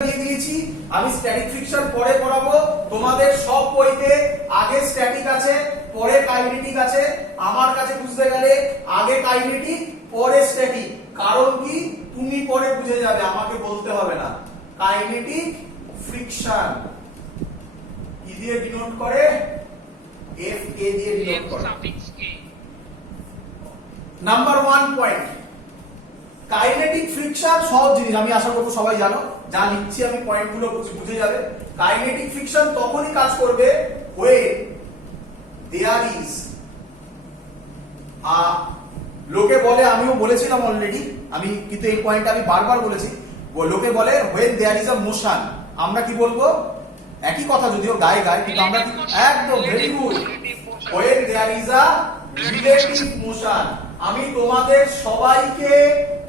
আমি static friction পরে পড়াবো। তোমাদের সব বইতে আগে স্ট্যাটিক আছে, পরে কাইনেটিক আছে। আমার কাছে বুঝতে গেলে আগে কাইনেটিক পরে স্ট্যাটিক। কারণ কি, তুমি পরে বুঝে যাবে, আমাকে বলতে হবে না। কাইনেটিক ফ্রিকশন কি দিয়ে ডিনোট করে? এফ কে দিয়ে ডিনোট করে। নাম্বার 1 পয়েন্ট, কাইনেটিক ফ্রিকশন সহজ জিনিস, আমি আশা করব সবাই জানো। যা লিখছি আমি পয়েন্টগুলো বুঝে যাবে। কাইনেটিক ফ্রিকশন তখনই কাজ করবে when there is লোকে বলে, আমিও বলেছিলাম অলরেডি, আমি কিন্তু এই পয়েন্টটা আমি বারবার বলেছি। লোকে বলে when there is a motion, আমরা কি বলবো? একই কথা যদিও গায়ে গায়ে, কিন্তু আমরা একদম very good, when there is a relative motion। আমি তোমাদের সবাইকে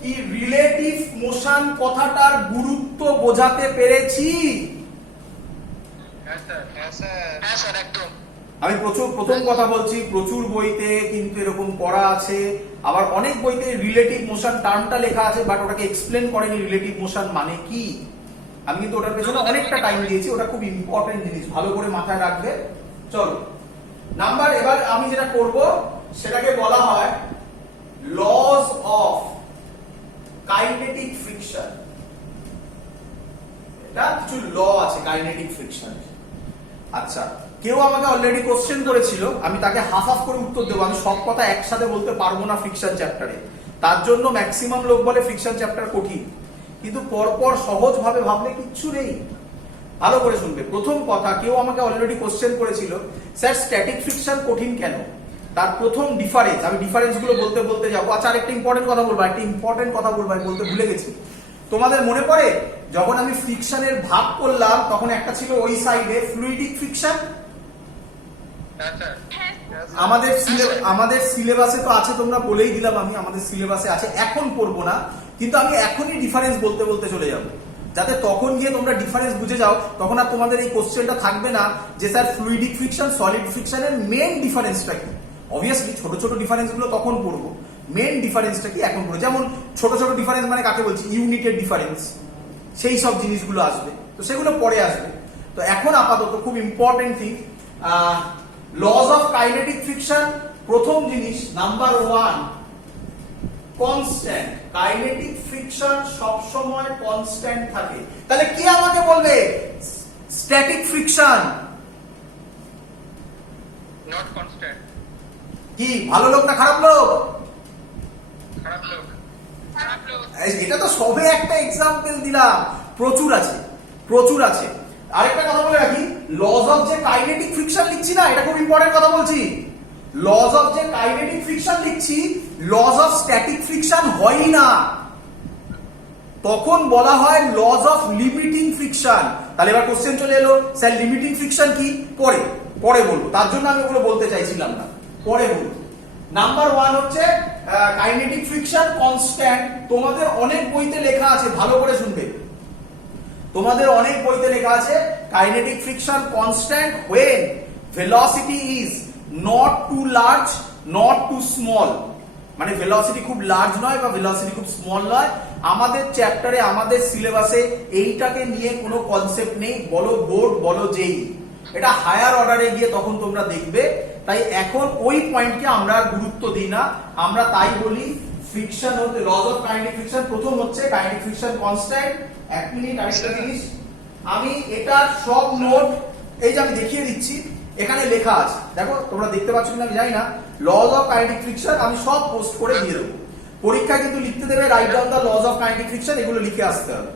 কি রিলেটিভ মোশন কথাটার গুরুত্ব বোঝাতে পেরেছি? আমি প্রথম কথা বলছি, প্রচুর বইতে কিন্তু এরকম করা আছে, আবার অনেক বইতে রিলেটিভ মোশন টার্মটা লেখা আছে, বাট ওটাকে এক্সপ্লেন করেনি রিলেটিভ মোশন মানে কি। আমি কিন্তু ওটার পেছনে অনেকটা টাইম দিয়েছি, ওটা খুব ইম্পর্টেন্ট জিনিস, ভালো করে মাথায় রাখবে। চলো নাম্বার, এবার আমি যেটা করব সেটাকে বলা হয় লজ অফ কাইনেটিক ফ্রিকশন। এটা কিছু ল আছে কাইনেটিক ফ্রিকশন। আচ্ছা, কেউ আমাকে অলরেডি কোশ্চেন করেছিল, আমি তাকে হাফ হাফ করে উত্তর দেবো। আমি সব কথা একসাথে বলতে পারবো না ফ্রিকশন চ্যাপ্টারে, তার জন্য ম্যাক্সিমাম লোক বলে ফ্রিকশন চ্যাপ্টার কঠিন, কিন্তু পরপর সহজ ভাবে ভাবলে কিচ্ছু নেই। ভালো করে শুনবে। প্রথম কথা, কেউ আমাকে অলরেডি কোশ্চেন করেছিল, স্যার স্ট্যাটিক ফ্রিকশন কঠিন কেন? তার প্রথম ডিফারেন্স, আমি ডিফারেন্স গুলো বলতে বলতে যাবো। আচ্ছা, আরেকটা ইম্পর্টেন্ট কথা বলবো, আমি বলতে ভুলে গেছি। তোমাদের মনে পড়ে যখন আমি ফ্রিকশনের ভাগ করলাম, তখন একটা ছিল ওই সাইডে ফ্লুইডিক ফ্রিকশন। আমাদের সিলেবাসে তো আছে, তোমরা বলেই দিলাম, আমি আমাদের সিলেবাসে আছে, এখন পড়বো না, কিন্তু আমি এখনই ডিফারেন্স বলতে বলতে চলে যাবো, যাতে তখন গিয়ে তোমরা ডিফারেন্স বুঝে যাও। তখন আর তোমাদের এই কোশ্চেনটা থাকবে না যে sir fluidic friction solid ফ্রিকশনের main ডিফারেন্সটা কি। অবভিয়াসলি ছোট ছোট ডিফারেন্স গুলো তখন পড়বো, মেইন ডিফারেন্সটা কি এখন পড়বো। যেমন ছোট ছোট ডিফারেন্স মানে কাকে বলছি? ইউনিটের ডিফারেন্স, সেই সব জিনিসগুলো আসবে, তো সেগুলো পরে আসবে। তো এখন আপাতত খুব important thing, lodge of kinetic friction. প্রথম জিনিস, নাম্বার 1, কনস্ট্যান্ট। কাইনেটিক ফ্রিকশন সব সময় কনস্ট্যান্ট থাকে। তাহলে কি আমাকে বলবে? Static friction not constant. কি ভালো লোক না খারাপ লোক? খারাপ লোক। খারাপ লোক। এটা তো সবে একটা এক্সাম্পল দিলাম, প্রচুর আছে। আরেকটা কথা বলে রাখি, লজ অফ যে কাইনেটিক ফ্রিকশন লিখছি না, এটা খুব ইম্পর্টেন্ট কথা বলছি। লজ অফ যে কাইনেটিক ফ্রিকশন লিখছি, লজ অফ স্ট্যাটিক ফ্রিকশন হয়ই না, তখন বলা হয় লজ অফ লিমিটিং ফ্রিকশন। তাহলে এবার কোশ্চেন চলে এলো, স্যার লিমিটিং ফ্রিকশন কি? পরে বলবো, তার জন্য আমি ওগুলো বলতে চাইছিলাম না, পরে বলবো। নাম্বার 1 হচ্ছে কাইনেটিক ফ্রিকশন কনস্ট্যান্ট। তোমাদের অনেক বইতে লেখা আছে, ভালো করে শুনবে, তোমাদের অনেক বইতে লেখা আছে kinetic friction constant when velocity is not too large not too small। মানে ভেলোসিটি খুব লার্জ নয় বা ভেলোসিটি খুব স্মল নয়। আমাদের চ্যাপ্টারে, আমাদের সিলেবাসে এইটাকে নিয়ে কোনো কনসেপ্ট নেই, বলো বোর্ড বলো যেই, এটা হায়ার অর্ডারে গিয়ে তখন তোমরা দেখবে। তাই এখন ওই পয়েন্টকে আমরা গুরুত্ব দিই না, আমরা তাই বলি ফ্রিকশন হতে লজ অফ কাইনেটিক ফ্রিকশন। প্রথম হচ্ছে কাইনেটিক ফ্রিকশন কনস্ট্যান্ট। এক মিনিট, আরেকটা জিনিস, আমি এটার সব নোট এই যে আমি দেখিয়ে দিচ্ছি, এখানে লেখা আছে, দেখো তোমরা দেখতে পাচ্ছ কিনা আমি জানি না। লজ অফ কাইনেটিক ফ্রিকশন আমি সব পোস্ট করে দিয়ে দেবো। পরীক্ষায় কিন্তু লিখতে দেবে write down the lodge of kinetic friction, এগুলো লিখে আসতে হবে।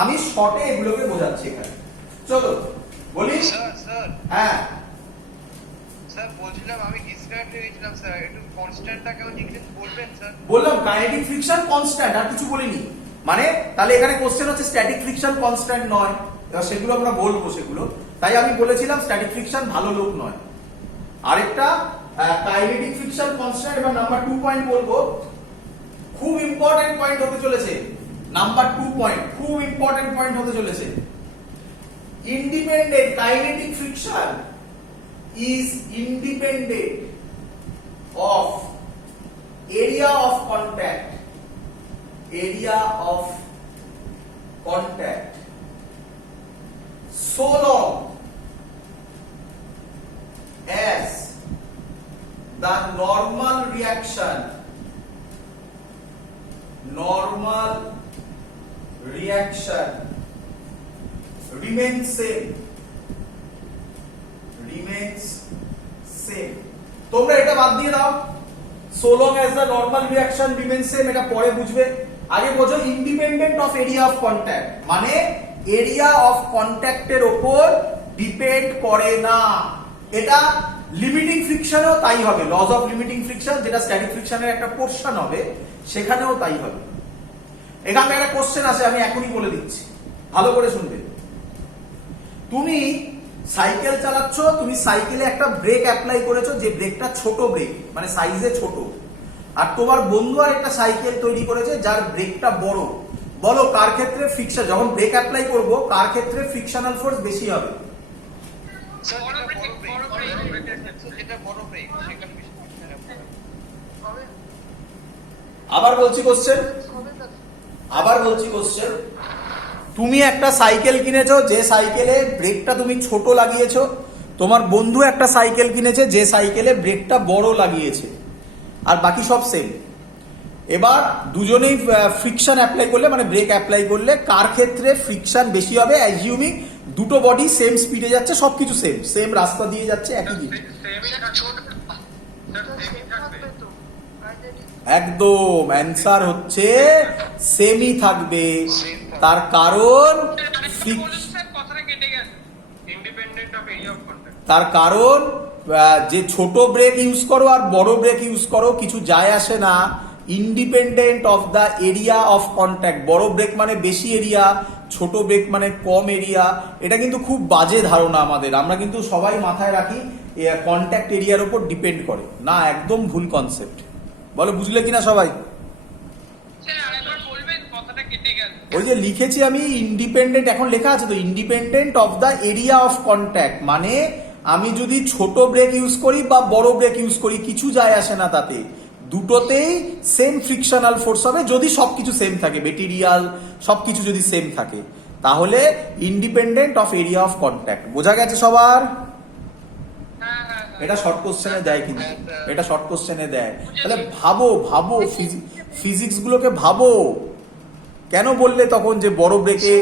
আমি শর্টে এগুলোকে বোঝাচ্ছি এখানে। চলো বলি। হ্যাঁ স্যার, বলছিলাম আমি ডিসকানেক্ট হয়ে গেছিলাম স্যার, একটু কনস্ট্যান্টটা কেমন লিখলেন বলবেন স্যার? বললাম কাইনেটিক ফ্রিকশন কনস্ট্যান্ট, আর কিছু বলিনি। মানে তাহলে এখানে কোশ্চেন হচ্ছে স্ট্যাটিক ফ্রিকশন কনস্ট্যান্ট নয়, এবার সেগুলো আমরা বলবো সেগুলো। তাই আমি বলেছিলাম স্ট্যাটিক ফ্রিকশন ভালো লোক নয়। আরেকটা কাইনেটিক ফ্রিকশন কনস্ট্যান্ট। এবার নাম্বার 2 পয়েন্ট বলবো, খুব ইম্পর্টেন্ট পয়েন্ট হতে চলেছে। নাম্বার 2 পয়েন্ট খুব ইম্পর্টেন্ট পয়েন্ট হতে চলেছে। Independent kinetic friction is independent of area of contact so long as the normal reaction remains same তোমরা এটা বাদ দিয়ে দাও so long as the normal reaction remains same এটা পরে বুঝবে আগে বোঝো independent of area of contact মানে এরিয়া অফ কন্ট্যাক্টের উপর ডিপেন্ড করে না এটা লিমিটিং ফ্রিকশনেও তাই হবে লজ অফ লিমিটিং ফ্রিকশন যেটা স্ট্যাটিক ফ্রিকশনের একটা পোরশন হবে সেখানেও তাই হবে এখানে একটা কোশ্চেন আছে আমি এখনই বলে দিচ্ছি ভালো করে শুনবে তুমি সাইকেল চালাচ্ছ তুমি সাইকেলে একটা ব্রেক অ্যাপ্লাই করেছো যে ব্রেকটা ছোট ব্রেক মানে সাইজে ছোট আর তোমার বন্ধু আর একটা সাইকেল তৈরি করেছে যার ব্রেকটা বড় বলো কার ক্ষেত্রে ফ্রিকশন যখন ব্রেক অ্যাপ্লাই করব কার ক্ষেত্রে ফ্রিকশনাল ফোর্স বেশি হবে স্যার যেটা বড় ব্রেক সেখানে বেশি friction apply হবে। আবার বলছি কোশ্চেন তুমি একটা সাইকেল কিনেছো যে সাইকেলে ব্রেকটা তুমি ছোট লাগিয়েছো তোমার বন্ধু একটা সাইকেল কিনেছে যে সাইকেলে ব্রেকটা বড় লাগিয়েছে আর বাকি সব সেম এবার দুজনেই ফ্রিকশন অ্যাপ্লাই করলে মানে ব্রেক অ্যাপ্লাই করলে কার ক্ষেত্রে ফ্রিকশন বেশি হবে অ্যাজিউমিং দুটো বডি সেম স্পিডে যাচ্ছে সবকিছু সেম রাস্তা দিয়ে যাচ্ছে একই দিক একদম অ্যান্সার হচ্ছে সেমই থাকবে তার কারণ যে ছোট ব্রেক ইউজ করো আর বড় ব্রেক ইউজ করো কিছু যায় আসে না independent of the area of contact বড় ব্রেক মানে বেশি এরিয়া ছোট ব্রেক মানে কম এরিয়া এটা কিন্তু খুব বাজে ধারণা আমাদের আমরা কিন্তু সবাই মাথায় রাখি কন্ট্যাক্ট এরিয়ার উপর ডিপেন্ড করে না একদম ভুল কনসেপ্ট বলো বুঝলে কিনা সবাই ওই যে লিখেছি আমি ইন্ডিপেন্ডেন্ট এখন লেখা আছে তো independent of the area of contact মানে আমি যদি ছোট ব্রেক ইউজ করি বা বড় ব্রেক ইউজ করি কিছু যায় আসে না তাতে দুটোতেই সেম ফ্রিকশনাল ফোর্স হবে যদি সবকিছু সেম থাকে মেটেরিয়াল সবকিছু যদি সেম থাকে তাহলে independent of area of contact বোঝা গেছে সবার এটা শর্ট কোশ্চেনে দেয় কিন্তু এটা শর্ট কোশ্চেনে দেয় তাহলে ভাবো ফিজিক্স গুলোকে ভাবো কেন বললে তখন যে বড় ব্রেকে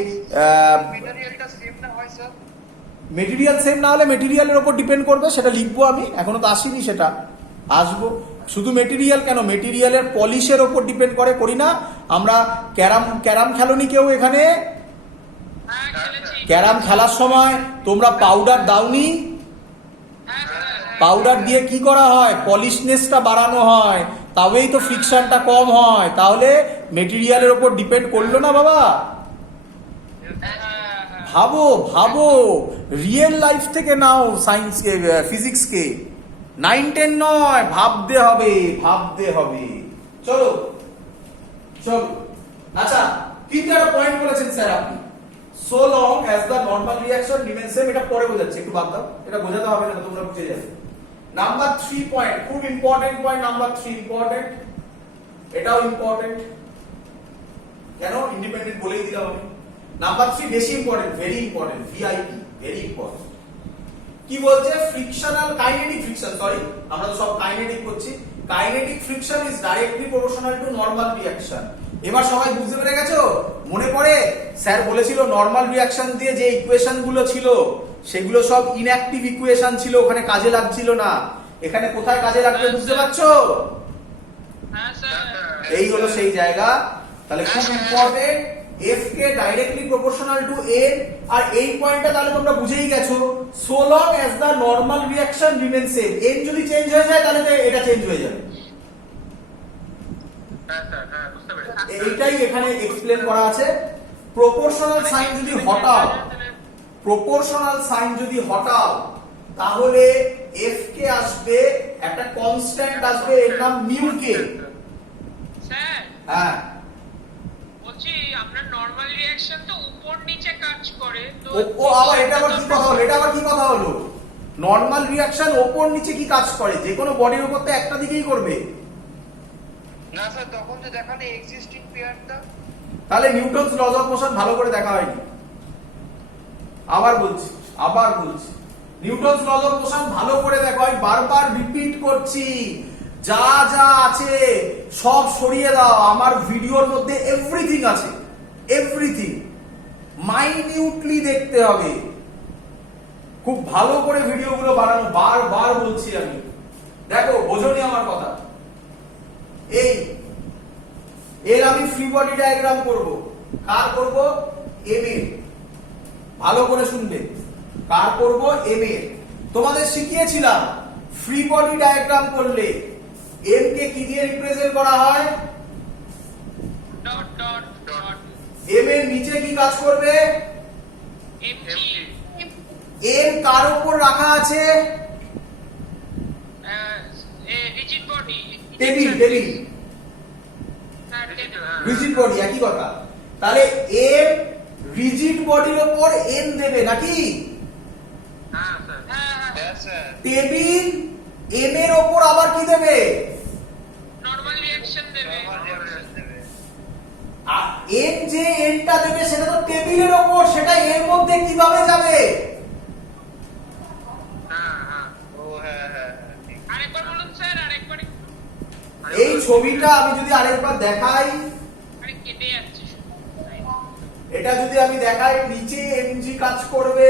মেটেরিয়ালটা সেম না হয় স্যার মেটেরিয়াল সেম না হলে মেটেরিয়ালের উপর ডিপেন্ড করবে সেটা লিখবো আমি এখনো তো আসিনি সেটা আসবো শুধু মেটেরিয়াল কেন মেটেরিয়ালের পলিশের উপর ডিপেন্ড করি না আমরা ক্যারাম খেলোনি কেউ এখানে ক্যারাম খেলার সময় তোমরা পাউডার দাওনি পাউডার দিয়ে কি করা হয় পলিশনেসটা বাড়ানো হয় তবেই তো ফ্রিকশনটা কম হয় তাহলে মেটেরিয়ালের উপর ডিপেন্ড করলো না বাবা ভাবো রিয়েল লাইফ থেকে নাও সায়েন্সকে ফিজিক্সকে 9-10 নয় ভাবতে হবে চলো আচ্ছা তিনটা পয়েন্ট বলেছেন স্যার আপনি so long as the normal reaction remains same এটা পরে বোঝাচ্ছি একটু বাদ দাও এটা বোঝাতে হবে না তোমরা বুঝে যাবে নাম্বার 3 পয়েন্ট খুব ইম্পর্টেন্ট পয়েন্ট নাম্বার 3 ইম্পর্টেন্ট এটাও ইম্পর্টেন্ট কেন ইন্ডিপেন্ডেন্ট বলেই দিলাম আমি নাম্বার 3 বেশি important very important VIP very important কি বলছে ফ্রিকশনাল কাইনেটিক ফ্রিকশন সরি আমরা তো সব কাইনেটিক করছি kinetic friction is directly proportional to normal reaction এবার সবাই বুঝতে পেরে গেছো মনে পড়ে স্যার বলেছিল নরমাল রিঅ্যাকশন দিয়ে যে ইকুয়েশন গুলো ছিল সেগুলো সব ইনঅ্যাক্টিভ ইকুয়েশন ছিল ওখানে কাজে লাগছিল না এখানে কোথায় কাজে লাগবে বুঝতে পারছো হ্যাঁ স্যার এই হলো সেই জায়গা তাহলে খুব important f K directly proportional to a আর এই পয়েন্টটা তাহলে তোমরা বুঝেই গেছো so long as the normal reaction remains same n যদি চেঞ্জ হয়ে যায় তাহলে এটা চেঞ্জ হয়ে যাবে হ্যাঁ স্যার হ্যাঁ বুঝতে পেরেছি এইটাই এখানে এক্সপ্লেন করা আছে প্রপোর্শনাল সাইন যদি হটাও তাহলে f কে আসবে একটা কনস্ট্যান্ট আসবে এর নাম মিউ কে স্যার হ্যাঁ বলছি আপনার নরমাল রিঅ্যাকশন তো উপর নিচে কাজ করে তো ও আবার এটা আবার কি কথা হলো নরমাল রিঅ্যাকশন উপর নিচে কি কাজ করে যে কোনো বডির উপর তো একটা দিকেই করবে না স্যার তখন তো দেখালে এক্সিস্টিং পেয়ারটা তাহলে নিউটনস লজ অফ মোশন ভালো করে দেখা হয়নি আবার বলছি নিউটনস লজ অফ মোশন ভালো করে দেখো, আমি বারবার রিপিট করছি, যা যা আছে সব সরিয়ে দাও। আমার ভিডিওর মধ্যে এভরিথিং আছে, এভরিথিং মাইনিউটলি দেখতে হবে, খুব ভালো করে ভিডিওগুলো বানানো, বারবার বলছি আমি। দেখো বোঝনি আমার কথা? এর আমি ফ্রি বডি ডায়াগ্রাম করব। কার করব? এম এর। ভালো করে শুনবে, কার করব? এম এর। তোমাদের শিখিয়েছিলাম ফ্রি বডি ডায়াগ্রাম করলে এম কে কি দিয়ে রিপ্রেজেন্ট করা হয়? Dot dot dot. এম এর নিচে কি কাজ করবে? এমজি। এম কার উপর রাখা আছে? Rigid body. Table. Rigid body একই কথা। তাহলে এম রিজিড বডির উপর এন দেবে নাকি? হ্যাঁ স্যার। টেবিল এম এর উপর আবার কি দেবে? নরমাল রিঅ্যাকশন দেবে। আর এম যে এনটা দেবে সেটা তো টেবিলের উপর, সেটা এর মধ্যে কিভাবে যাবে? আরেকবার বলুন স্যার, আরেকবার। এই ছবিটা আমি যদি আরেকবার দেখাই, আরে কেটে যাচ্ছে। এটা যদি আমি দেখাই, নিচে এমজি কাজ করবে,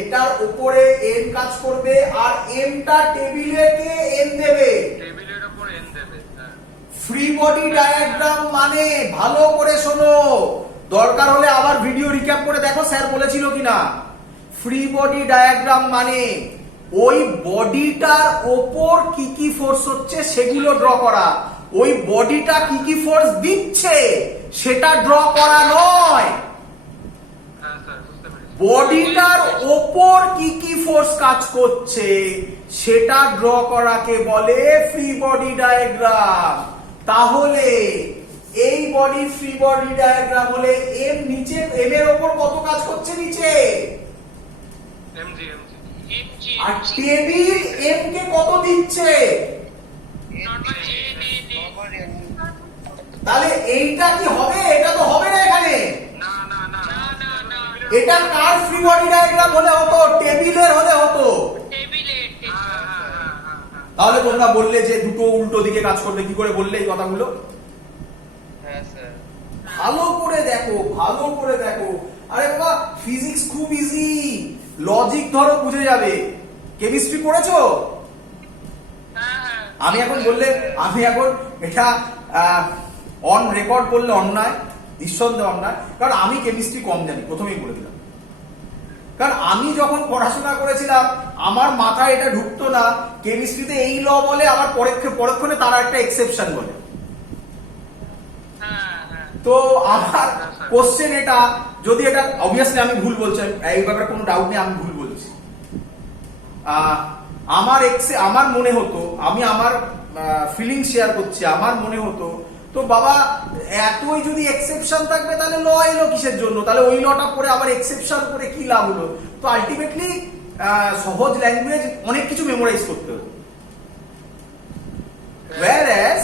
এটার উপরে এন কাজ করবে, আর এমটা টেবিলে কে এন দেবে? টেবিলের উপর এন দেবে। ফ্রি বডি ডায়াগ্রাম মানে ভালো করে শোনো, দরকার হলে আবার ভিডিও রিক্যাপ করে দেখো স্যার বলেছিল কিনা। ফ্রি বডি ডায়াগ্রাম মানে ওই বডিটার ওপর কি কি ফোর্স হচ্ছে সেগুলো ড্র করা, ওই বডিটা কি কি ফোর্স দিচ্ছে সেটা ড্র করা নয়। বডিটার ওপর কি কি ফোর্স কাজ করছে সেটা ড্র করাকে বলে ফ্রি বডি ডায়াগ্রাম। তাহলে এই বডি ফ্রি বডি ডায়াগ্রাম হলে এম নিচে, এম এর ওপর কত কাজ করছে নিচে? এমজি। আর টেবিল এম কে কত দিচ্ছে? তাহলে এইটা কি হবে? এটা তো হবে না এখানে। এটা কার ফ্রি বডি ডায়াগ্রাম হলে হতো? টেবিলের হলে হতো। তাহলে তোমরা বললে যে দুটো উল্টো দিকে কাজ করবে, কি করে বললে এই কথাগুলো? ভালো করে দেখো, ভালো করে দেখো। আরে বাবা, ফিজিক্স খুব ইজি, লজিক ধরো বুঝে যাবে। কেমিস্ট্রি পড়েছো? আমি এখন এটা অন রেকর্ড করলে অন্যায়, নিঃসন্দেহে অন্যায়, কারণ আমি কেমিস্ট্রি কম জানি, প্রথমেই বলে দিলাম। কারণ আমি যখন পড়াশোনা করেছিলাম আমার মাথায় এটা ঢুকতো না, কেমিস্ট্রিতে এই ল বলে, আবার পরক্ষণে তারা একটা এক্সেপশন বলে। তো আমার কোশ্চেন এটা, যদি এটা অবভিয়াসলি আমি ভুল বলছি, এই ব্যাপারে কোনো ডাউট নেই, আমি ভুল বলছি। আমার মনে হতো, আমি আমার ফিলিং শেয়ার করছি, আমার মনে হতো তো বাবা এতই যদি এক্সেপশন থাকবে তাহলে ল এলো কিসের জন্য? তাহলে ওই লটা পরে আবার এক্সেপশন করে কি লাভ হলো? তো আলটিমেটলি সহজ ল্যাঙ্গুয়েজ অনেক কিছু মেমোরাইজ করতে হতো। whereas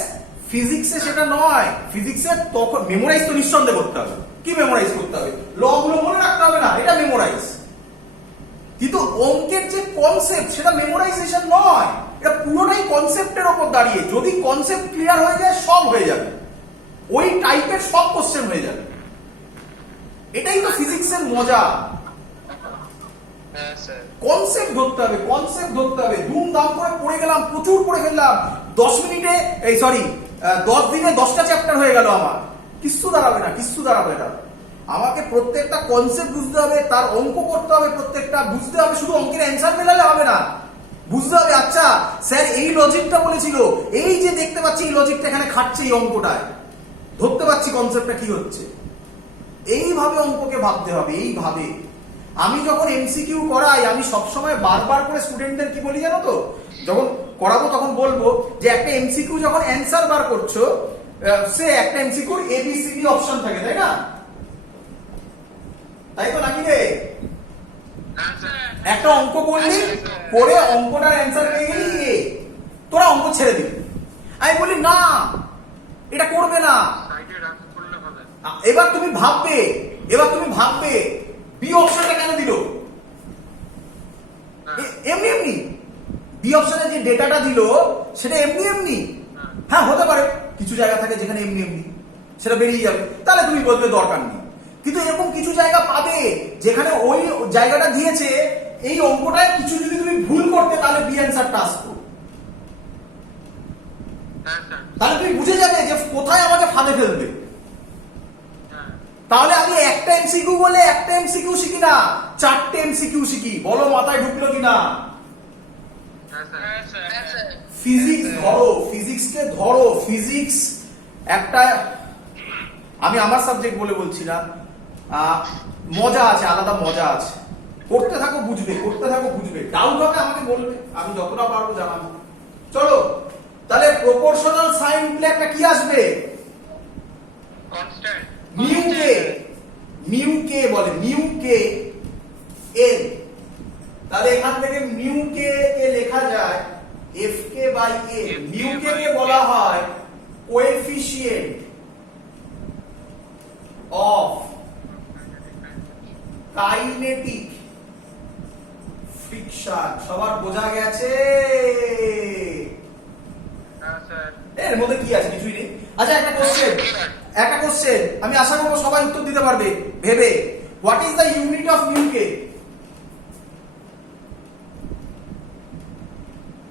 ফিজিক্সে সেটা নয়। ফিজিক্সে তখন মেমোরাইজ তো নিঃসন্দেহে করতে হবে। কি মেমোরাইজ করতে হবে? ল গুলো মনে রাখতে হবে না, এটা মেমোরাইজ। কিন্তু অঙ্কের যে কনসেপ্ট সেটা মেমোরাইজেশন নয়, এটা পুরোটাই কনসেপ্টের উপর দাঁড়িয়ে। যদি কনসেপ্ট ক্লিয়ার হয়ে যায় সব হয়ে যাবে, ওই টাইপের সব কোশ্চেন হয়ে যাবে। এটাই তো ফিজিক্সের মজা। কনসেপ্ট ধরতে হবে, কনসেপ্ট ধরতে হবে। ধুমধাম করে পড়ে গেলাম, প্রচুর পড়ে ফেললাম, 10 দিনে 10টা চ্যাপ্টার হয়ে গেল আমার। কিচ্ছু দাঁড়াবে না, কিচ্ছু দাঁড়াবে না। আমাকে প্রত্যেকটা কনসেপ্ট বুঝতে হবে, তার অঙ্ক করতে হবে, প্রত্যেকটা বুঝতে হবে। শুধু অঙ্কের অ্যান্সার মেলালে হবে না, বুঝতে হবে আচ্ছা স্যার এই লজিকটা বলেছিল, এই যে দেখতে পাচ্ছি এই লজিকটা এখানে খাটছে, এই অঙ্কটায় ধরতে পাচ্ছি কনসেপ্টটা কি হচ্ছে। এইভাবে অঙ্ককে ভাবতে হবে, এইভাবে। আমি যখন এমসিকিউ করাই আমি সবসময় বারবার করে স্টুডেন্টদের কি বলি জানো তো? যখন করাবো তখন বলবো যে একটা এমসিকিউ যখন অ্যান্সার বার করছো, সে একটা এমসিকিউর এবিসিডি অপশন থাকে, তাই না? তাই তো নাকি রে? একটা অঙ্ক করলি, করে অঙ্কটার অ্যান্সার পেয়ে গেলি এ, তোরা অঙ্ক ছেড়ে দিবি। আমি বলি না, এটা করবে না। এবার তুমি ভাববে বি অপশনটা কেন দিল? এমনি এমনি বি অপশনে যে ডেটাটা দিল সেটা এমনি এমনি, হ্যাঁ হতে পারে কিছু জায়গা থাকে যেখানে এমনি এমনি সেটা বেরিয়ে যাবে, তাহলে তুমি বলবে দরকার নেই। কিন্তু এরকম কিছু জায়গা পাবে যেখানে ওই জায়গাটা দিয়েছে এই অঙ্কটায় কিছু যদি তুমি ভুল করতে তাহলে বি অ্যান্সারটা আসতো, হ্যাঁ স্যার। তাহলে তুমি বুঝে যাবে যে কোথায় আমাকে ফাঁদে ফেলবে। হ্যাঁ তাহলে আমি একটা এমসিকিউ বলে একটা এমসিকিউ শিখি না, 4টে এমসিকিউ শিখি। বলো মাথায় ঢুকলো কিনা? হ্যাঁ স্যার। হ্যাঁ স্যার। ফিজিক্স ধরো, ফিজিক্সকে ধরো। ফিজিক্স একটা, আমি আমার সাবজেক্ট বলে বলছি না, মজা আছে, আলাদা মজা আছে। করতে থাকো বুঝবে, করতে থাকো বুঝবে। ডাউট হবে আমাকে বলবে, আমি যতটা পারবো জানাবো। চলো তাহলে প্রপোর্শনাল সাইন উঠলে একটা কি আসবে? কনস্ট্যান্ট। মিউ কে, মিউ কে বলে, মিউ কে এন। তাহলে এখান থেকে মিউ কে কে লেখা যায় F K by A. Mu K কে বলা হয় কোএফিশিয়েন্ট অফ কাইনেটিক ফ্রিকশন। সবার বোঝা গেছে? হ্যাঁ স্যার। এর মধ্যে কি আছে? কিছুই নেই। আচ্ছা একটা কোশ্চেন আমি আশা করবো সবাই উত্তর দিতে পারবে ভেবে। What is the unit of mu K?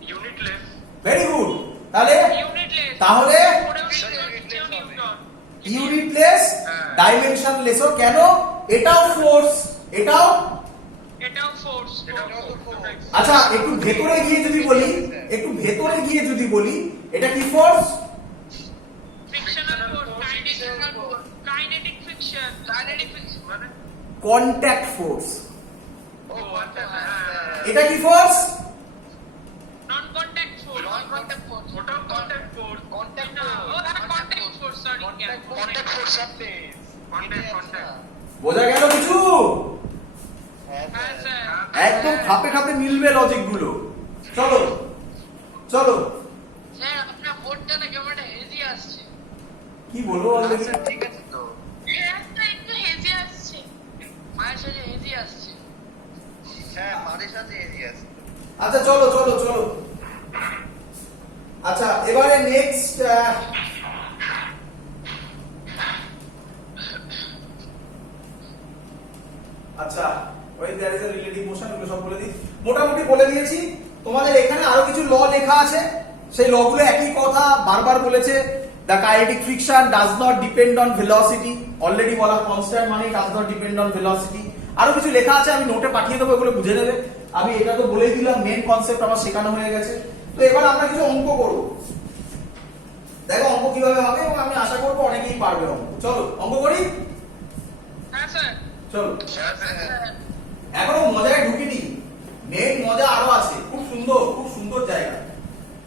Unitless. Very good. তাহলে ইউনিটলেস। তাহলে নিউটন। ইউনিটলেস, ডাইমেনশনলেসও। কেন? এটাও ফোর্স, এটাও। এটাও ফোর্স। আচ্ছা একটু ভেতরে গিয়ে যদি বলি, একটু ভেতরে গিয়ে যদি বলি এটা কি force? Frictional force. Kinetic friction. Kinetic friction মানে কন্ট্যাক্ট ফোর্স। ও আচ্ছা হ্যাঁ। এটা কি ফোর্স? Non contact force. Non contact force. ওটাও কন্টাক্ট ফোর্স। কন্টাক্ট না, ও contact force, sorry. Contact force আপনি। কন্টাক্ট। বোঝা গেল কিছু? হ্যাঁ স্যার। একদম খাপে খাপে মিলবে লজিক গুলো। চলো চলো। স্যার আপনার বোর্ডটা না কেমন হেজি আসছে। কি বলবো অলরেডি? ঠিক আছে তো। একটা একটু হেজি আসছে। মায়ের সাথে হেজি আসছে। হ্যাঁ মাঝে সাথে এগিয়ে আছে। আচ্ছা চলো চলো চলো। আচ্ছা এবারে নেক্সট, আচ্ছা ওই there is a relative motion, এগুলো সব বলে দিই, মোটামুটি বলে দিয়েছি। তোমাদের এখানে আরো কিছু ল লেখা আছে, সেই ল গুলো একই কথা বারবার বলেছে। The kinetic friction does not depend on velocity, already বলা। কনস্ট্যান্ট মানে does not depend on velocity. আরো কিছু লেখা আছে, আমি নোটে পাঠিয়ে দেবো, এগুলো বুঝে নেবে। আমি এটা তো বলেই দিলাম, মেন কনসেপ্ট আমার শেখানো হয়ে গেছে। তো এবার আমরা কিছু অঙ্ক করব। দেখো অঙ্ক কিভাবে হবে, এবং আমি আশা করবো অনেকেই পারবে অঙ্ক। চলো অঙ্ক করি। হ্যাঁ স্যার। চলো, হ্যাঁ স্যার। এখনো মজায় ঢুকিনি, মেন মজা আরো আছে। খুব সুন্দর, খুব সুন্দর জায়গা।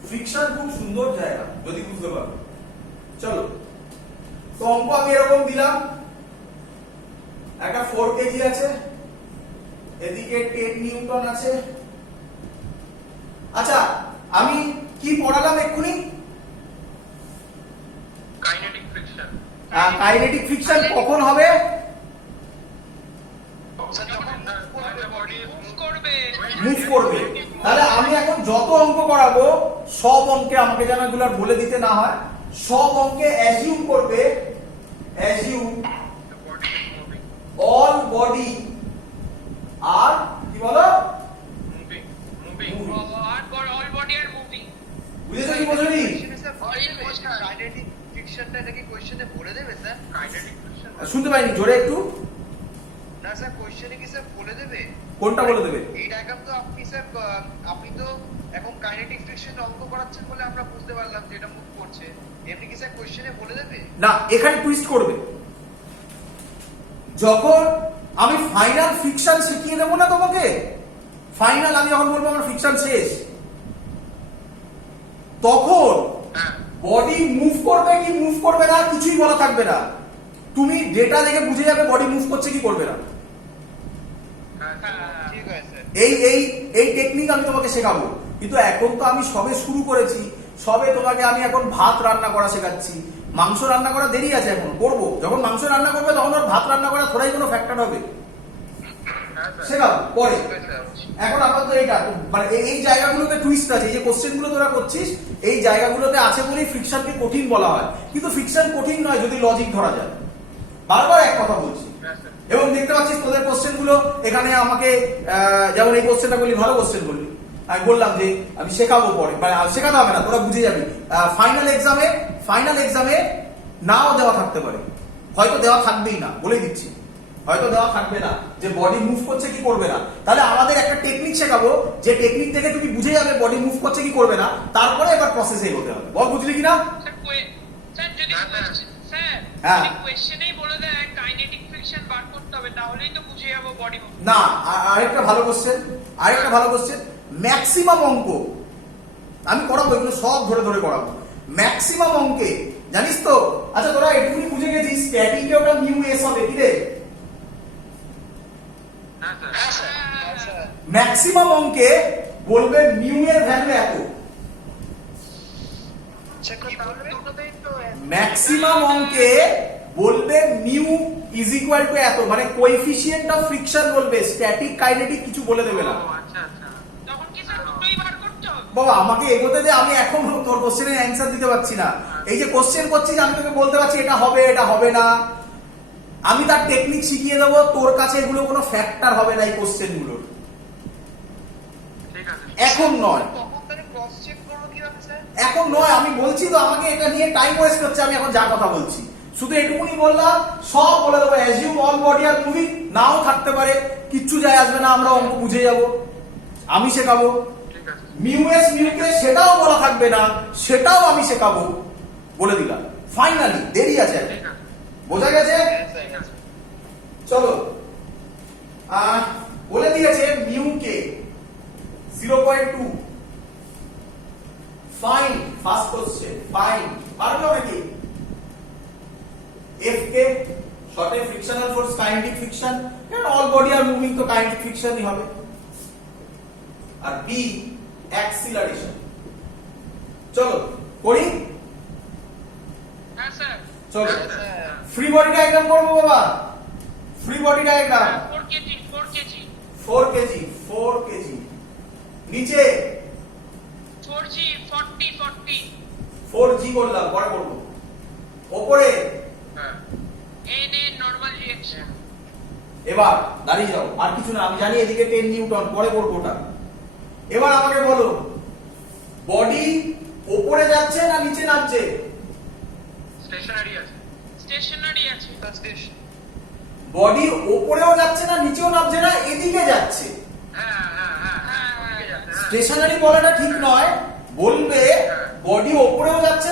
ফ্রিকশন খুব সুন্দর জায়গা যদি বুঝতে পারো। চলো, তো অঙ্ক আমি এরকম দিলাম। একটা 4 কেজি আছে, এদিকে 10 নিউটন আছে। আচ্ছা আমি কি পড়ালাম এক্ষুনি? Kinetic friction. কাইনেটিক ফ্রিকশন কখন হবে? বডি মুভ করবে। মুভ করবে। তাহলে আমি এখন যত অঙ্ক করাবো সব অঙ্কে, আমাকে যেন এগুলো বলে দিতে না হয়, সব অঙ্কে অ্যাজিউম করবে, অ্যাজিউম অল বডি আর কি বলো, মুভিং। মুভিং। আর অল বডি আর মুভিং। বুঝেছো কি বোঝনি? কাইনেটিক ফ্রিকশনটা নাকি কোশ্চেনে বলে দেবে স্যার? Kinetic friction. শুনতে পাইনি, জোরে একটু। না স্যার কোশ্চেনে কি স্যার বলে দেবে? কোনটা বলে দেবে? এই ডায়াগ্রাম তো আপনি স্যার, আপনি তো এখন কাইনেটিক ফ্রিকশন অঙ্ক করাচ্ছেন বলে আমরা বুঝতে পারলাম যে এটা মুভ করছে। এমনি কি স্যার কোশ্চেনে বলে দেবে? না, এখানে টুইস্ট করবে। যখন আমি ফাইনাল ফ্রিকশন শিখিয়ে দেবো না তোমাকে, ফাইনাল আমি যখন বলবো আমার ফ্রিকশন শেষ, তখন হ্যাঁ। বডি মুভ করবে কি মুভ করবে না কিছুই বলা থাকবে না। তুমি ডেটা দেখে বুঝে যাবে বডি মুভ করছে কি করবে না। ঠিক আছে স্যার। এই এই এই টেকনিক আমি তোমাকে শেখাবো। কিন্তু এখন তো আমি সবে শুরু করেছি, সবে তোমাকে আমি এখন ভাত রান্না করা শেখাচ্ছি। মাংস রান্না করা দেরি আছে, এখন করবো। যখন মাংস রান্না করবে তখন আর ভাত রান্না করা থোড়াই কোনো ফ্যাক্টর হবে। শেখাবো পরে। স্যার এখন আপাতত এইটা মানে এই জায়গাগুলোতে টুইস্ট আছে, এই যে কোশ্চেন গুলো তোরা করছিস এই জায়গাগুলোতে আছে বলেই ফ্রিকশনকে কঠিন বলা হয়, কিন্তু ফ্রিকশন কঠিন নয় যদি লজিক ধরা যায়। বারবার এক কথা বলছি। এবং দেখতে পাচ্ছিস তোদের কোশ্চেন গুলো এখানে আমাকে যেমন এই কোশ্চেনটা বললি, ভালো কোশ্চেন বললি, আমি বললাম যে আমি শেখাবো পরে, মানে শেখাতে হবে না, তোরা বুঝে যাবি। ফাইনাল এক্সামে নাও দেওয়া থাকতে পারে, হয়তো দেওয়া থাকবেই না, বলে দিচ্ছি, হয়তো দেওয়া থাকবে না যে বডি মুভ করছে কি করবে না। তাহলে আমাদের একটা টেকনিক শেখাবো, যে টেকনিক থেকে তুমি বুঝে যাবে বডি মুভ করছে কি করবে না, তারপরে এবার প্রসেসে এগোতে হবে। বল, বুঝলি কিনা? স্যার যদি স্যার হ্যাঁ। যদি কোশ্চেনেই বলে দেয় কাইনেটিক ফ্রিকশন বার করতে হবে, তাহলেই তো বুঝে যাবো বডি মুভ। না, আরেকটা ভালো কোশ্চেন, ম্যাক্সিমাম অঙ্ক আমি করাবো, এগুলো সব ধরে ধরে করাবো। ম্যাক্সিমাম অঙ্কে জানিস তো, আচ্ছা তোরা এটুকুনি বুঝে গেছিস স্ট্যাটিকে ওটা মিউ এস হবে কি রে? হ্যাঁ স্যার ম্যাক্সিমাম অঙ্কে বলবে মিউ এর ভ্যালু এত। আচ্ছা কি বলবে? ম্যাক্সিমাম অঙ্কে বলবে মিউ ইজ ইকুয়াল টু এত, মানে কোএফিসিয়েন্ট অফ ফ্রিকশন বলবে, স্ট্যাটিক কাইনেটিক কিছু বলে দেবে না। তখন কি স্যার দুটোই বার করতে হবে? বাবা আমাকে এগোতে দে, আমি এখন তোর কোশ্চেনের অ্যান্সার দিতে পারছি না। এই যে কোশ্চেন করছিস আমি তোকে বলতে পারছি এটা হবে এটা হবে না, আমি তার টেকনিক শিখিয়ে দেবো, তোর কাছে এগুলো কোনো ফ্যাক্টর হবে না এই কোশ্চেন গুলোর, এখন নয়। তখন তাহলে ক্রস চেক করবো কিভাবে স্যার? এখন নয়, আমি বলছি তো, আমাকে এটা নিয়ে টাইম ওয়েস্ট হচ্ছে, আমি এখন যা কথা বলছি শুধু এটুকুনি বললাম, সব বলে দেবো। Assume all body are moving, নাও থাকতে পারে, কিচ্ছু যায় আসবে না, আমরা অঙ্ক বুঝে যাব, আমি শেখাবো। মিউএস মিউকে সেটাও বলা থাকবে না, সেটাও আমি শেখাবো, বলে দিলাম। ফাইনালি দেরি আছে এখন। বোঝা গেছে? হ্যাঁ স্যার চলো, বলে দিয়েছে মিউকে 0.2 ফাইন, ফার্স্ট কোশ্চেন ফাইন, পারলো নাকি? এফ কে শর্টে frictional force, kinetic friction, all body are moving তো কাইনেটিক ফ্রিকশনই হবে। আর বি অ্যাক্সিলারেশন। চলো করি, হ্যাঁ স্যার। চলো ফ্রি বডি ডায়াগ্রাম করবো বাবা, free body diagram. 4 KG 4 KG 4 KG 4 KG, নিচে 4G 40 40 4G করলাম, পরে করবো। ওপরে NA নরমাল রিঅ্যাকশন। এবার দাঁড়িয়ে যাও, আর কিছু না, আমি জানি এদিকে 10 নিউটন, পরে করবো ওটা। এবার আমাকে বলো বডি ওপরে যাচ্ছে না নিচে নামছে? স্টেশনারি আছে। স্টেশনারি আছে। স্টেশন বডি ওপরেও যাচ্ছে না নিচেও নামছে না, এদিকে যাচ্ছে। হ্যাঁ স্টেশনারি বলাটা ঠিক নয়, বলবে বডি ওপরেও যাচ্ছে না